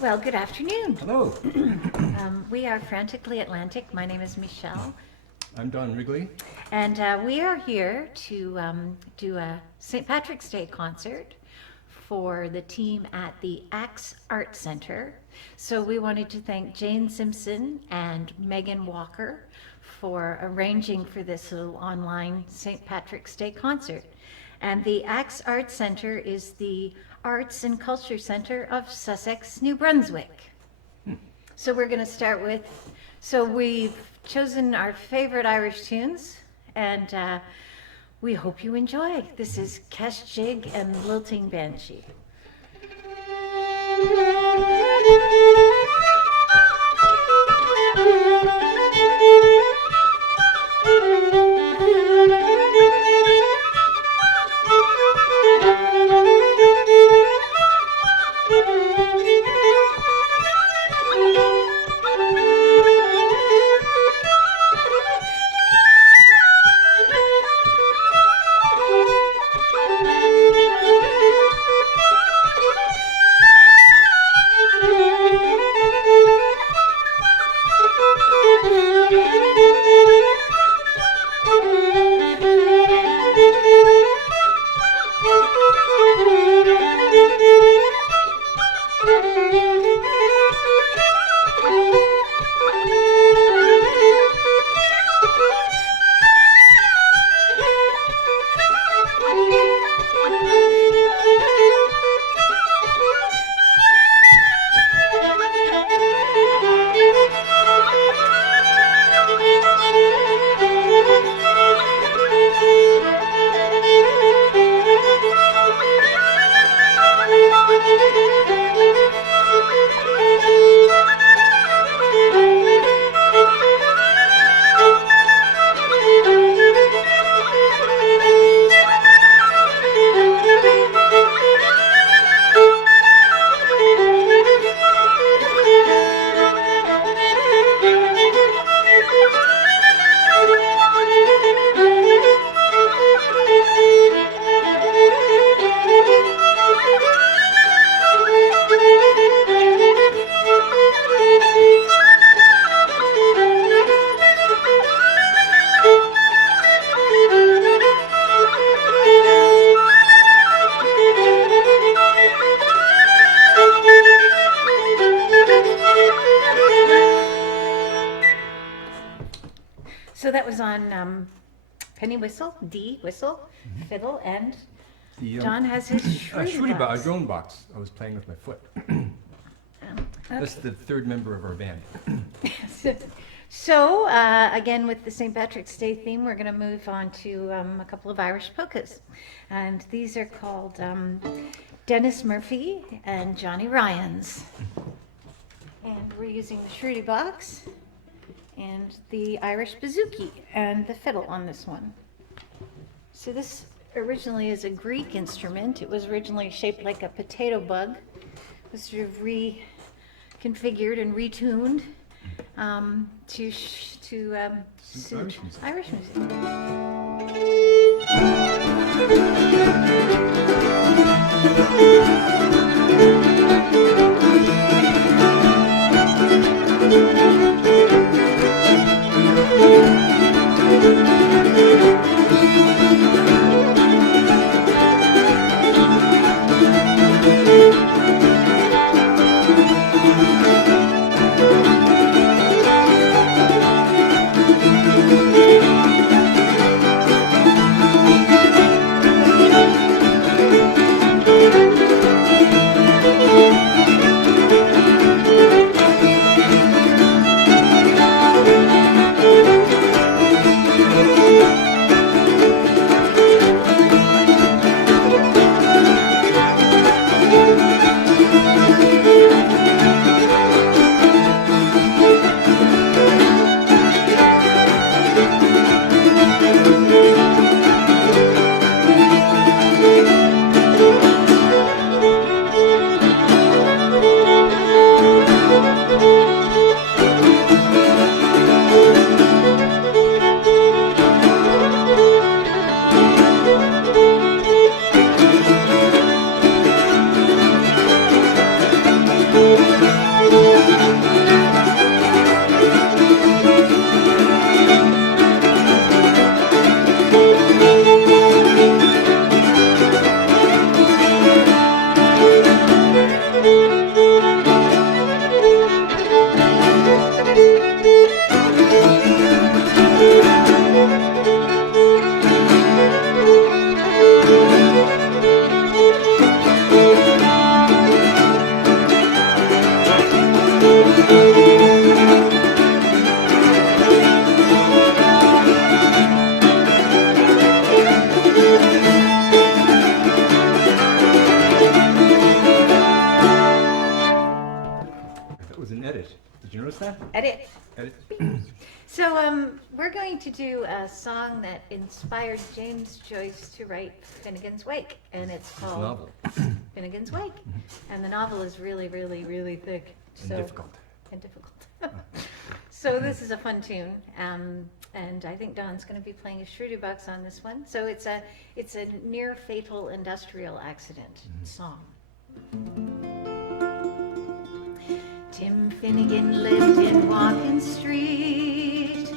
Well, good afternoon. Hello, We are Frantically Atlantic. My name is Michelle, I'm Don Rigley. and we are here to do a St. Patrick's Day concert for the team at the Axe Art Center. So we wanted to thank Jane Simpson and Megan Walker for arranging for this little online St. Patrick's Day concert. And the Axe Art Center is the Arts and Culture Center of Sussex, New Brunswick. So we're going to start with, so we've chosen our favorite Irish tunes, and we hope you enjoy. This is Kesh Jig and Lilting Banshee. So that was on penny whistle, D whistle, fiddle, and John has his shruti box. A drone box. I was playing with my foot. That's the third member of our band. So again, with the St. Patrick's Day theme, we're going to move on to a couple of Irish polkas. And these are called Dennis Murphy and Johnny Ryans. And we're using the shruti box and the Irish bouzouki and the fiddle on this one. So this originally is a Greek instrument. It was originally shaped like a potato bug. It was sort of reconfigured and retuned to suit Irish music. was an edit. Did you notice that? Edit. Edit. So we're going to do a song that inspired James Joyce to write Finnigan's Wake, and it's It's a called novel. Finnigan's Wake. And the novel is really, really, really thick. And difficult. And difficult. So this is a fun tune, and I think Don's going to be playing a Schruderbucks on this one. So it's a near fatal industrial accident song. Tim Finnigan lived in Walking Street,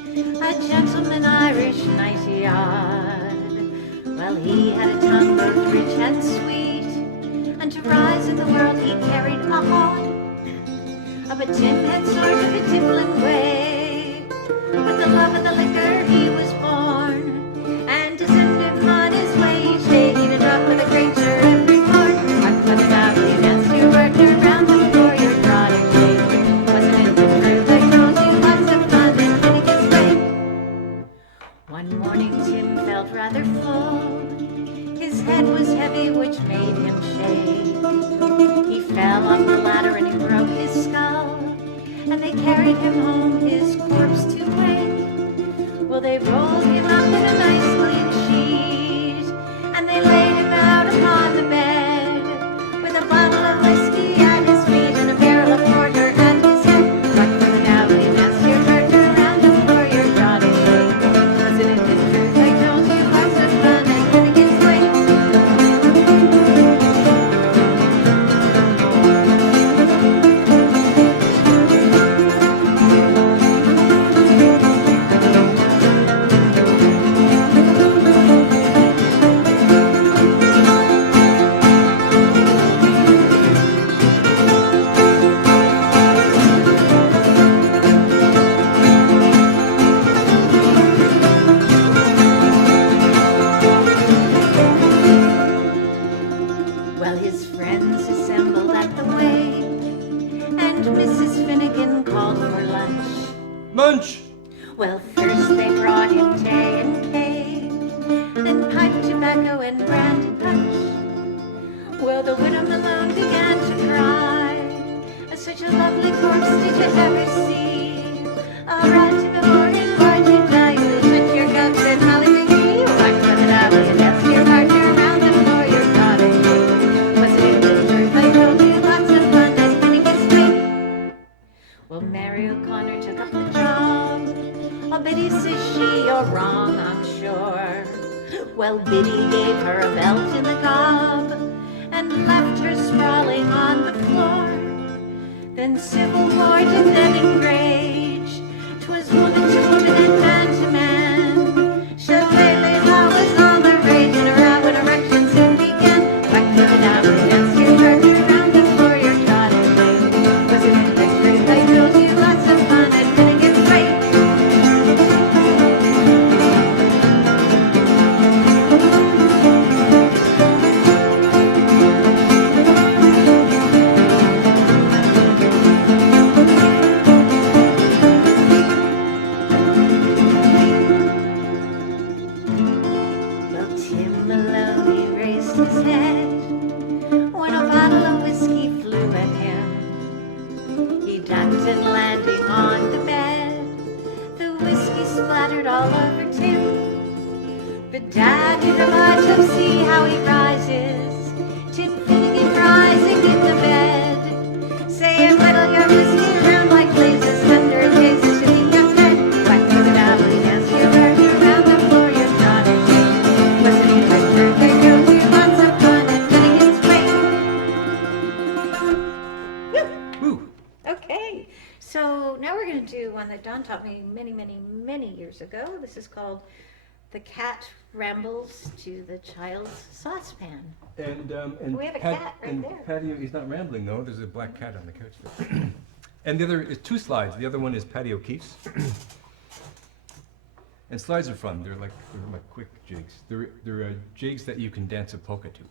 a gentleman Irish knighty-odd. Well, he had a tongue both rich and sweet, and to rise in the world he carried a hod. But Tim had sort of a tippling way, with the love of the liquor he was born, and to send him on his way each day he'd a drop with a granger every morn. I put it out, you danced your partner round the floor, your prodigy. Wasn't it the truth I told you? Lots of fun in Finnigan's Wake. One morning Tim felt rather full, his head was heavy which made him shake. He fell off the ladder and he broke his skull, and they carried him home, his corpse to wake. Well, they rolled him up in a nice clean sheet, and they laid him out upon the bed, with a bottle of whiskey at his feet and a barrel of porter at his head. Rock for the now, you danced your partner around the floor, your jaw to shake. Wasn't it the truth I told you? Lots of fun at Finnigan's Wake. Well, his friends assembled at the wake, and Mrs. Finnigan called for lunch. Munch! Well, first they brought him tea and cake, then pipe tobacco and brandy punch. Well, the widow Malone began to cry, such a lovely corpse did you ever see? All right to the morning, why'd you die? You shut your guts and Molly McGee. Whack for the devil, you danced your partner around the floor, your prodigy. Was it the truth I told you? Lots of fun at Finnigan's Wake. Well, Mary O'Connor took up the job. Oh, Biddy says she, you're wrong, I'm sure. Well, Biddy gave her a belt in the gob, and left her sprawling on the floor. Then civil war did them enrage, 'twas woman to woman and man to man. Shillelagh was all the rage, and a row and erection soon began. Back to the down, and dance your partner around the floor, your jaw to shake. Was it the truth I told you? Lots of fun at Finnigan's Wake. Well, Tim Maloney raised his head when a bottle of whiskey flew at him. He ducked and landing on the bed, the whiskey splattered all over Tim. But Dad in the bathtub, see how he rises. Tim Finnigan rising in the bed, saying, "Whittle your whiskey around like blazes, thunder blazes, shaking your head." Whack to the devil, you dance your partner around the floor, your jaw to shake. Wasn't it the truth I told you? Lots of fun at Finnigan's Wake. Woo! Okay, so now we're going to do one that Don taught me many, many, many years ago. This is called The Cat Rambles to the Child's Saucepan. And We have a cat right and there. Patio, he's not rambling though. There's a black cat on the couch there. And the other is two slides. The other one is Patty O'Keefe's. And slides are fun. They're like quick jigs. They're jigs that you can dance a polka to.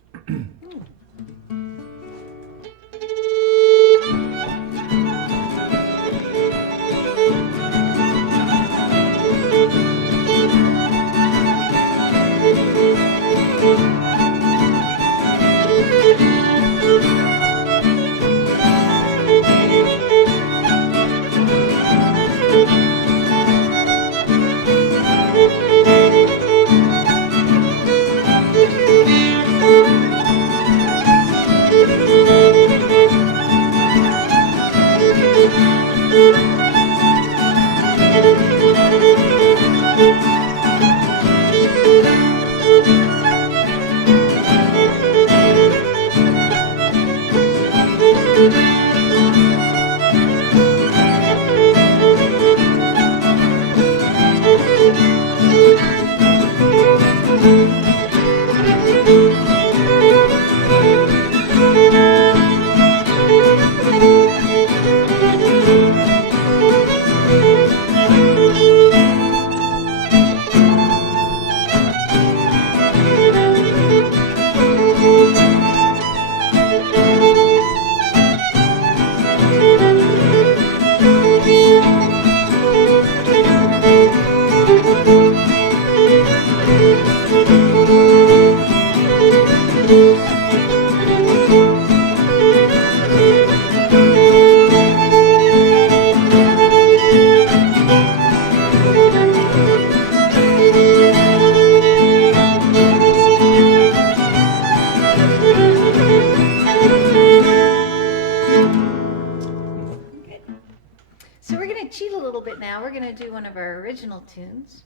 going to cheat a little bit now. We're going to do one of our original tunes.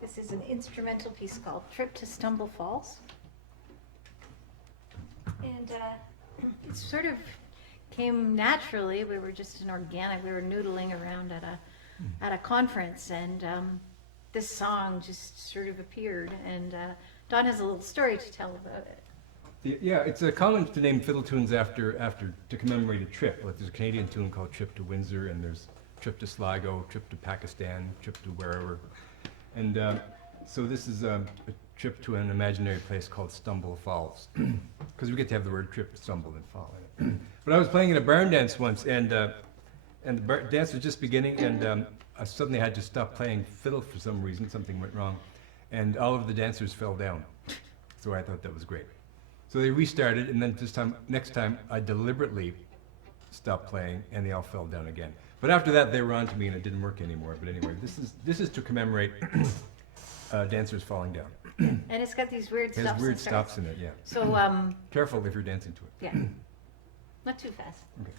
This is an instrumental piece called Trip to Stumble Falls. And it sort of came naturally. We were just we were noodling around at a conference, and this song just sort of appeared. And Don has a little story to tell about it. Yeah, it's common to name fiddle tunes after to commemorate a trip. Like there's a Canadian tune called Trip to Windsor, and there's Trip to Sligo, Trip to Pakistan, Trip to wherever. And so this is a trip to an imaginary place called Stumble Falls, because we get to have the word trip, stumble, and fall in it. But I was playing in a barn dance once, and the dance was just beginning, and I suddenly had to stop playing fiddle for some reason. Something went wrong, and all of the dancers fell down. So I thought that was great. So they restarted, and then next time, I deliberately stopped playing, and they all fell down again. But after that, they were on to me, and it didn't work anymore. But anyway, this is to commemorate dancers falling down. And it's got these weird It stops has weird and starts. stops in it, yeah. So, Careful if you're dancing to it. yeah, not too fast. Okay.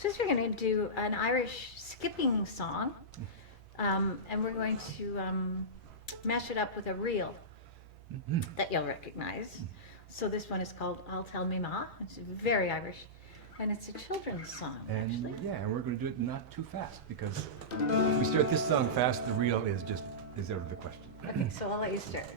Since we're going to do an Irish skipping song, and we're going to mash it up with a reel that you'll recognize. So this one is called I'll Tell Me Ma. It's very Irish, and it's a children's song, actually. And yeah, and we're going to do it not too fast, because if we start this song fast, the reel is out of the question. Okay, so I'll let you start.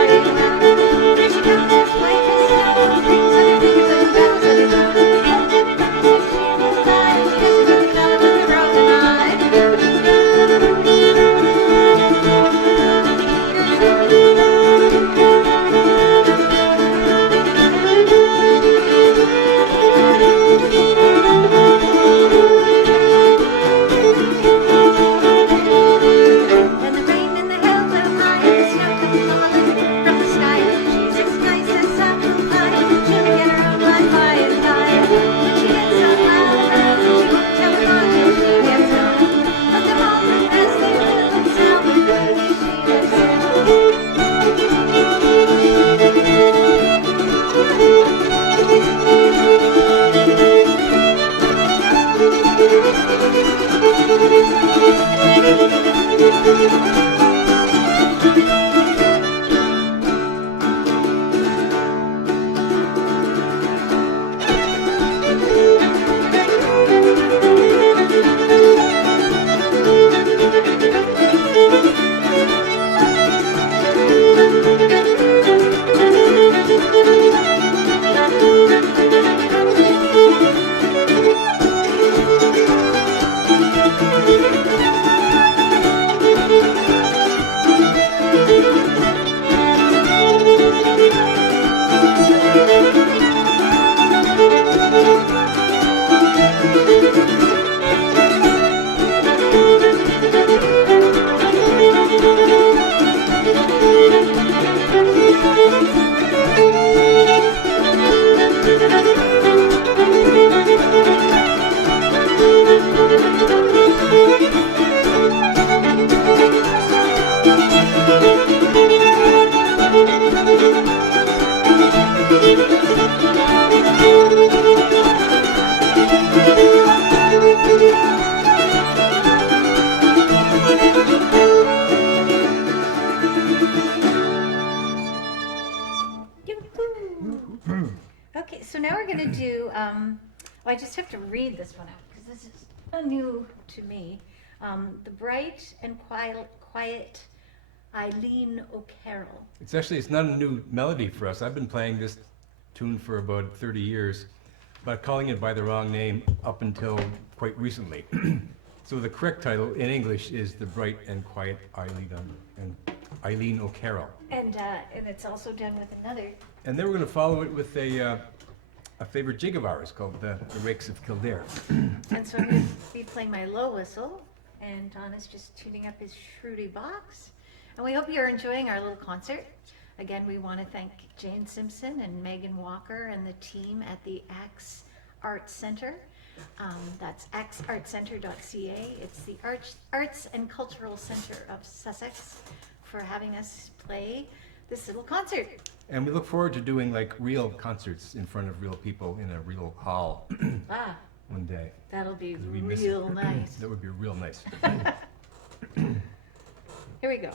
Party So now we're going to do, well, I just have to read this one out because this is new to me. The Bright and Quiet Eileen O'Carroll. It's not a new melody for us. I've been playing this tune for about 30 years, but calling it by the wrong name up until quite recently. So the correct title in English is The Bright and Quiet Eileen O'Carroll. And it's also done with another. And then we're going to follow it with a favorite jig of ours called the Rakes of Kildare. And so I'm going to be playing my low whistle, and Don is just tuning up his Shruti box. And we hope you're enjoying our little concert. Again, we want to thank Jane Simpson and Megan Walker and the team at the Axe Arts Centre. That's axeartcentre.ca. It's the Arts and Cultural Centre of Sussex for having us play this little concert. And we look forward to doing like real concerts in front of real people in a real hall one day. That'll be 'Cause we miss real it. nice. That would be real nice. Here we go.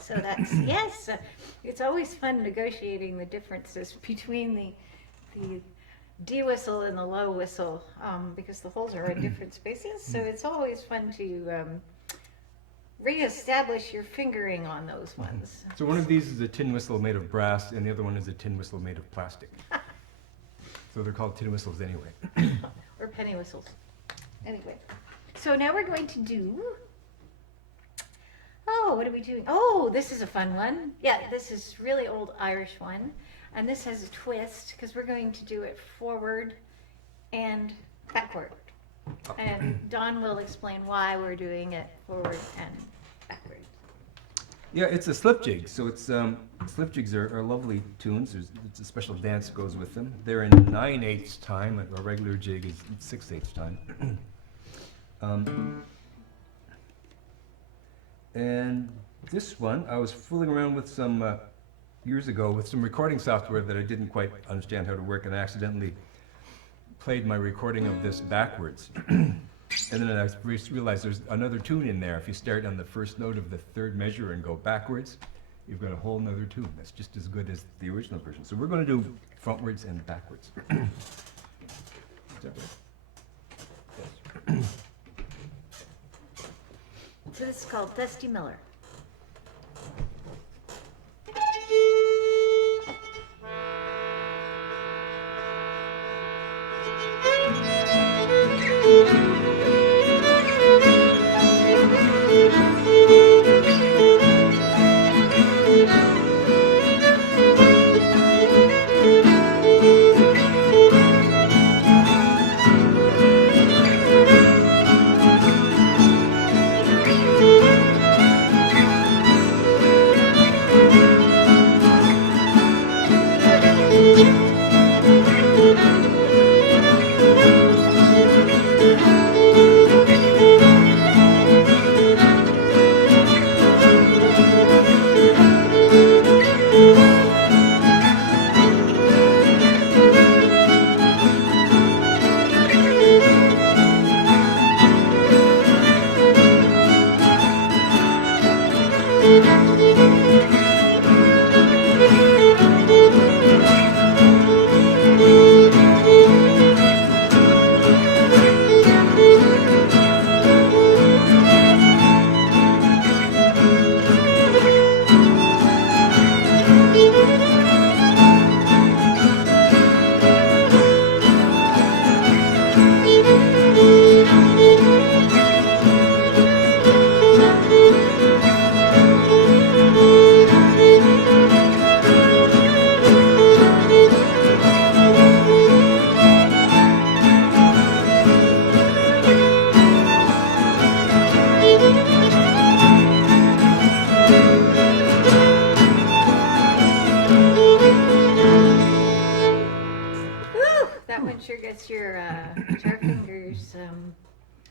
So that's, yes, it's always fun negotiating the differences between the D whistle and the low whistle, because the holes are in different spaces. So it's always fun to reestablish your fingering on those ones. So one of these is a tin whistle made of brass, and the other one is a tin whistle made of plastic. So they're called tin whistles anyway. Or penny whistles. Anyway, so now we're going to do, oh, what are we doing? Oh, this is a fun one. Yeah, this is really old Irish one. And this has a twist because we're going to do it forward and backward. And Don will explain why we're doing it forward and backward. Yeah, it's a slip jig. So it's slip jigs are lovely tunes. It's a special dance goes with them. They're in 9/8 time. A regular jig is 6/8 time. And this one, I was fooling around with some years ago with some recording software that I didn't quite understand how to work, and I accidentally played my recording of this backwards. And then I realized there's another tune in there. If you start on the first note of the third measure and go backwards, you've got a whole nother tune that's just as good as the original version. So we're going to do frontwards and backwards. Is that right? Yes. So this is called Dusty Miller.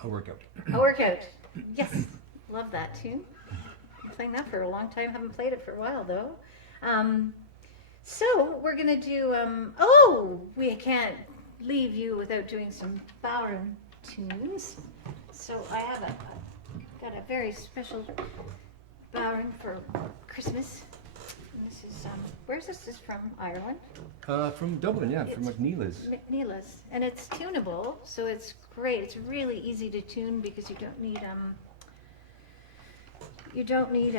I'll work out. A workout. Yes, love that tune. Been playing that for a long time. Haven't played it for a while though. So we're gonna do. We can't leave you without doing some Bowron tunes. So I have got a very special Bowron for Christmas. And this is where's this? This is from Ireland. From Dublin, yeah, from It's McNeilla's. McNeilla's, and it's tunable, so it's great. It's really easy to tune because you don't need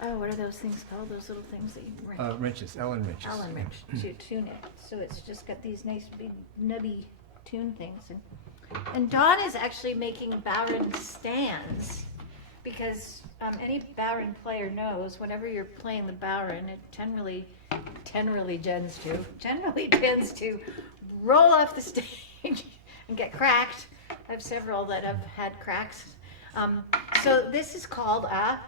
what are those things called? Those little things that you wrench. Wrenches, Allen wrenches. Allen wrench to tune it. So it's just got these nice big nubby tune things. And Dawn is actually making Bowron stands because any Bowron player knows whenever you're playing the Bowron, it generally tends to roll off the stage and get cracked. I have several that have had cracks. So this is called a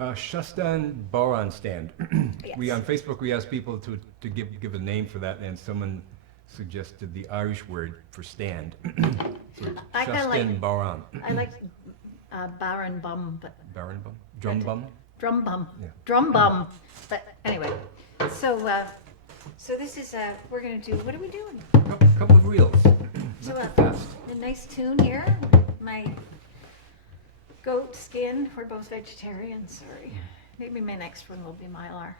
Shustan Bowron stand. Yes. We on Facebook we asked people to give a name for that, and someone suggested the Irish word for stand. So it's I kinda like- Shustan Bowron. I like Bowron bum, but Bowron bum? Drum bum? drum bum, Yeah. drum bum. But anyway, so this is we're gonna do. What are we doing? Couple of reels. So Not too fast. a nice tune here. My goat skin. We're both vegetarians. Sorry. Maybe my next one will be Mylar.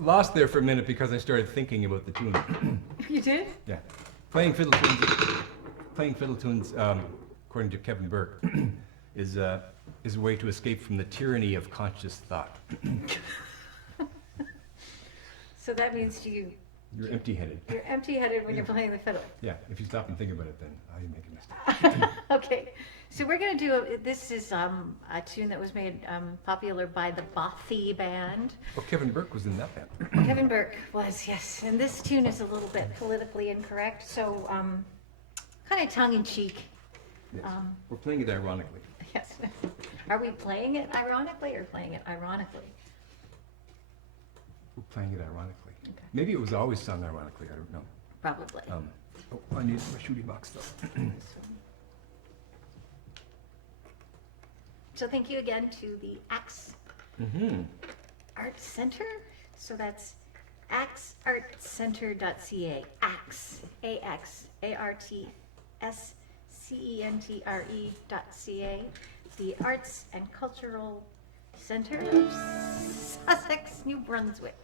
Lost there for a minute because I started thinking about the tune. You did? Yeah. Playing fiddle tunes, according to Kevin Burke, is a way to escape from the tyranny of conscious thought. So that means you're empty-headed. empty-headed when you're playing the fiddle. Yeah, if you stop and think about it, then you make a mistake. Okay, so we're going to do, this is a tune that was made popular by the Bothy Band. Oh, Kevin Burke was in that band. Kevin Burke was, yes. And this tune is a little bit politically incorrect, so kind of tongue-in-cheek. Yes. We're playing it ironically. Yes. Are we playing it ironically or playing it ironically? We're playing it ironically. Okay. Maybe it was always sung ironically, I don't know. Probably. I need my shooting box though. So thank you again to the Axe Art Center. So that's axeartcentre.ca. Axe, A-X, A-R-T-S-C-E-N-T-R-E.ca. the Arts and Cultural Center of Sussex, New Brunswick.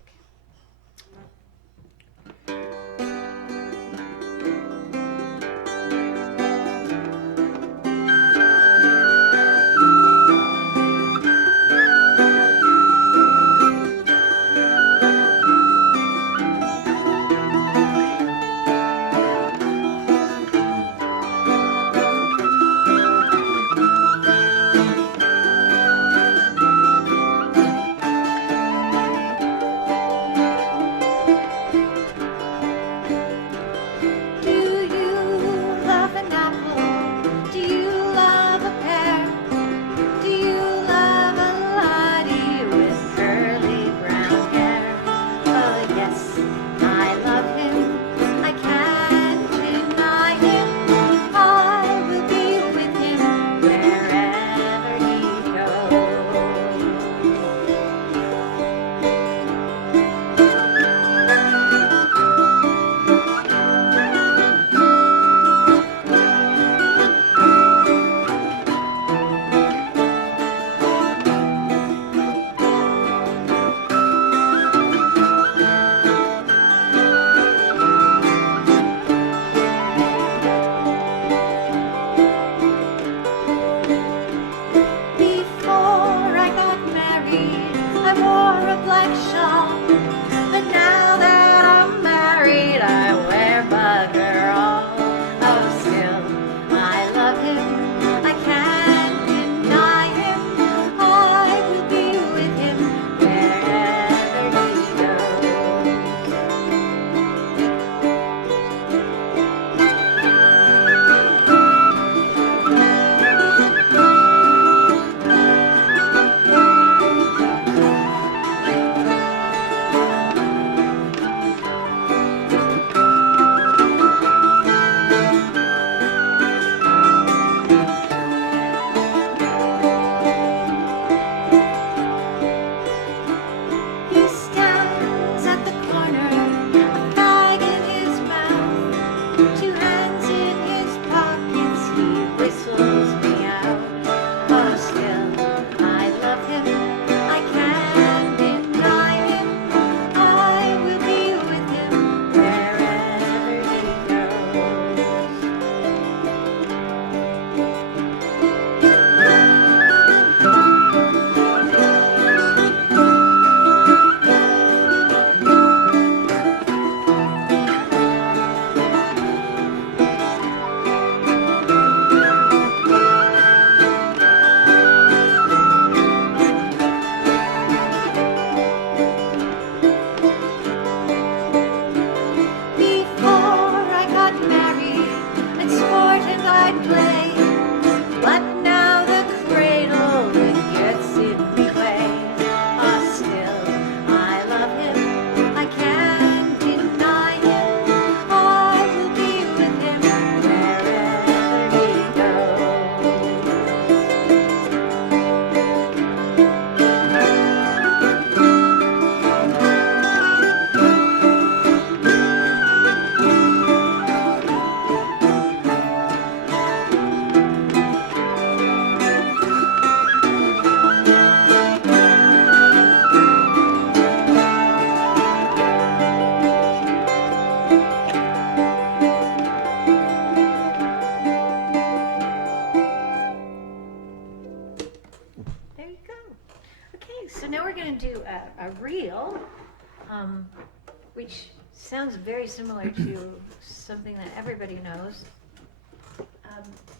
Which sounds very similar to something that everybody knows.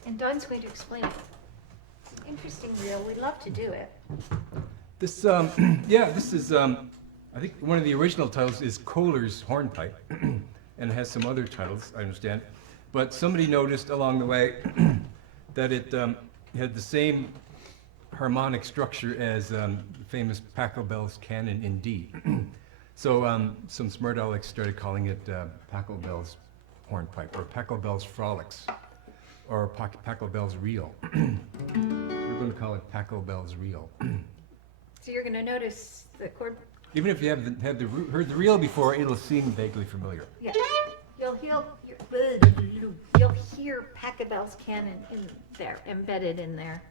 And Don's going to explain it. Interesting reel. We'd love to do it. This, this is, I think one of the original titles is Kohler's Hornpipe, and it has some other titles, I understand. But somebody noticed along the way that it had the same harmonic structure as the famous Pachelbel's canon in D. So some smart Alex started calling it Pachelbel's Hornpipe, or Pachelbel's Frolics, or Pachelbel's Reel. We're going to call it Pachelbel's Reel. So you're going to notice the chord. Even if you haven't heard the reel before, it'll seem vaguely familiar. Yeah, you'll hear Pachelbel's canon in there, embedded in there.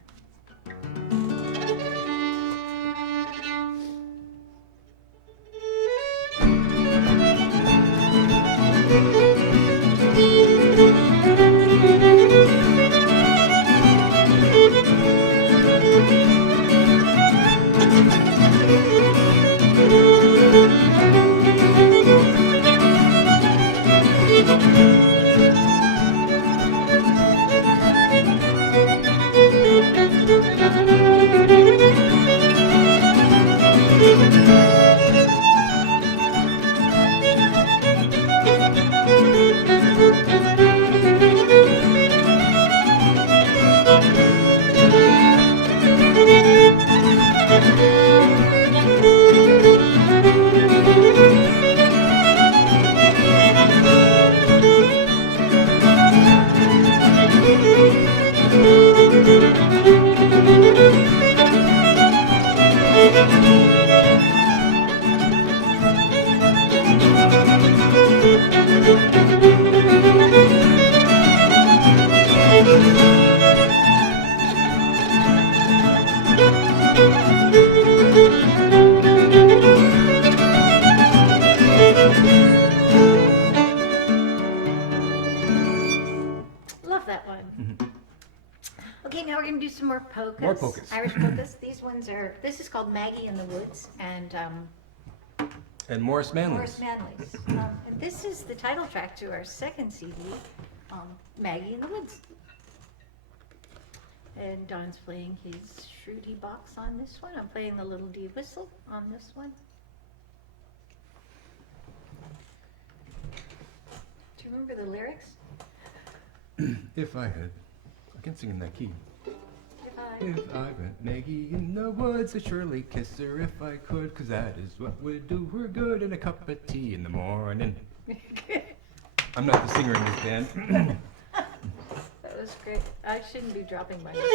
Love that one. Okay, now we're going to do some more polkas. More polkas. Irish polkas. These ones are, this is called Maggie in the Woods and Morris Manley's. Morris Manley's. And this is the title track to our second CD, Maggie in the Woods. And Don's playing his shrewdy box on this one. I'm playing the little D whistle on this one. Do you remember the lyrics? If I had, I can sing in that key. If If I met Maggie in the woods, I'd surely kiss her if I could, 'cause that is what would do her good, and a cup of tea in the morning. I'm not the singer in this band. That was great. I shouldn't be dropping my stuff.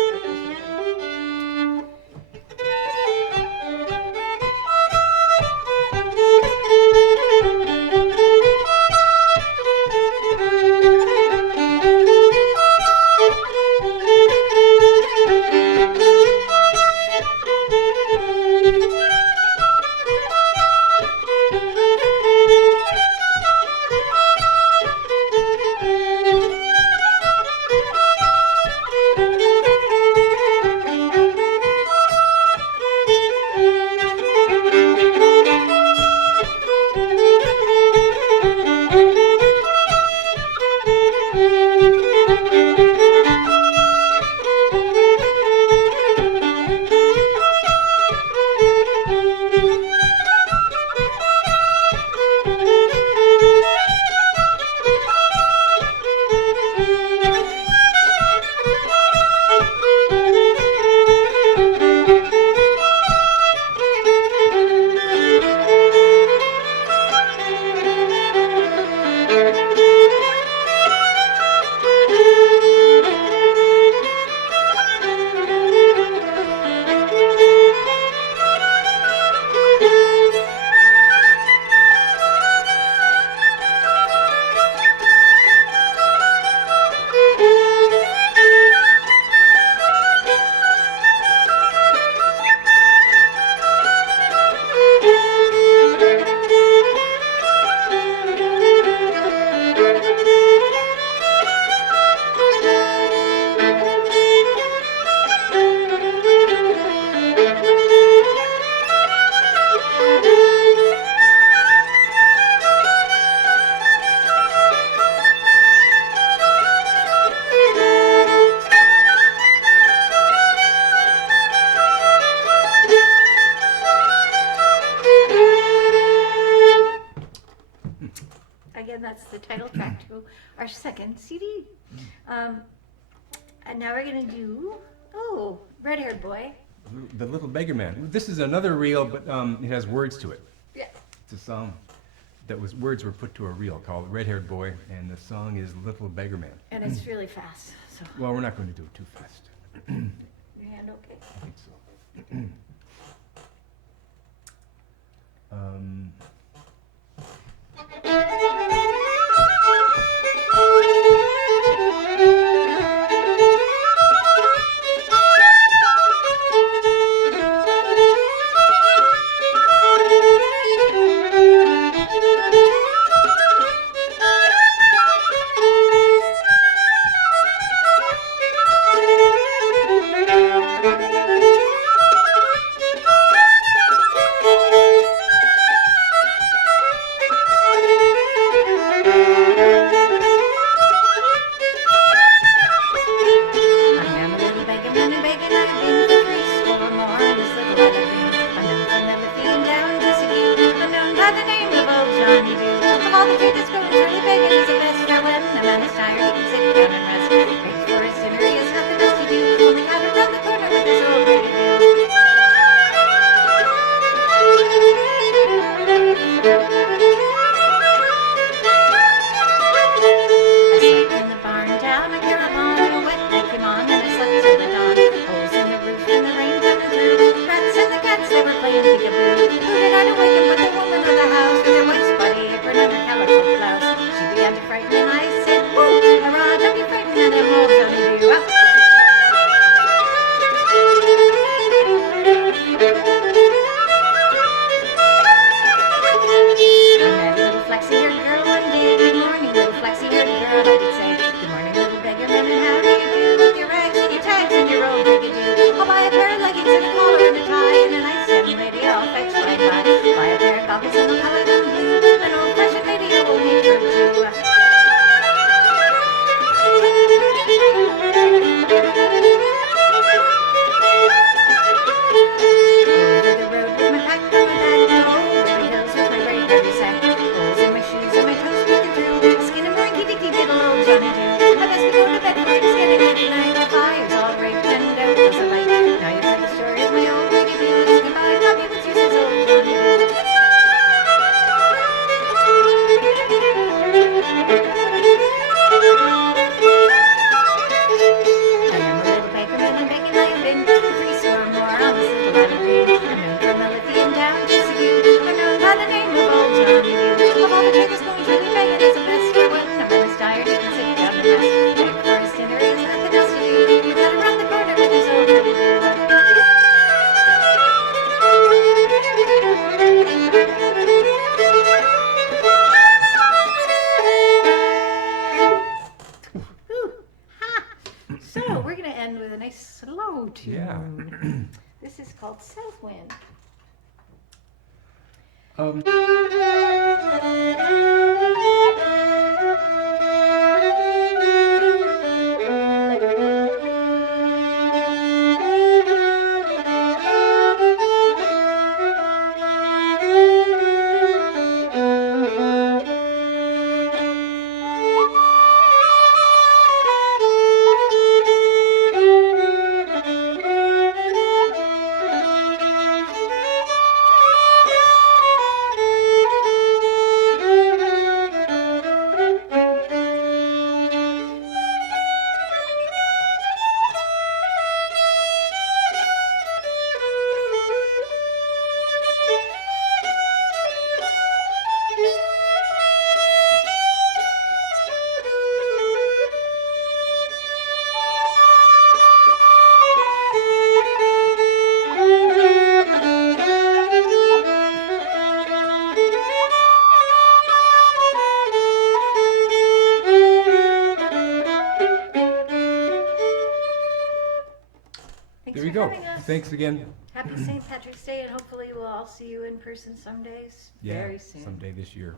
Again, that's the title track to our second CD. And now we're going to do, Red-Haired Boy. The Little Beggar Man. This is another reel, but it has words to it. Yeah. It's a song that words were put to a reel called Red-Haired Boy, and the song is Little Beggar Man. And it's really fast. So. Well, we're not going to do it too fast. Your hand okay? I think so. called South Wind. Um, Thanks there we for go. having us. Thanks again. Happy St. Patrick's Day, and hopefully we'll all see you in person some days Yeah, very soon. someday this year.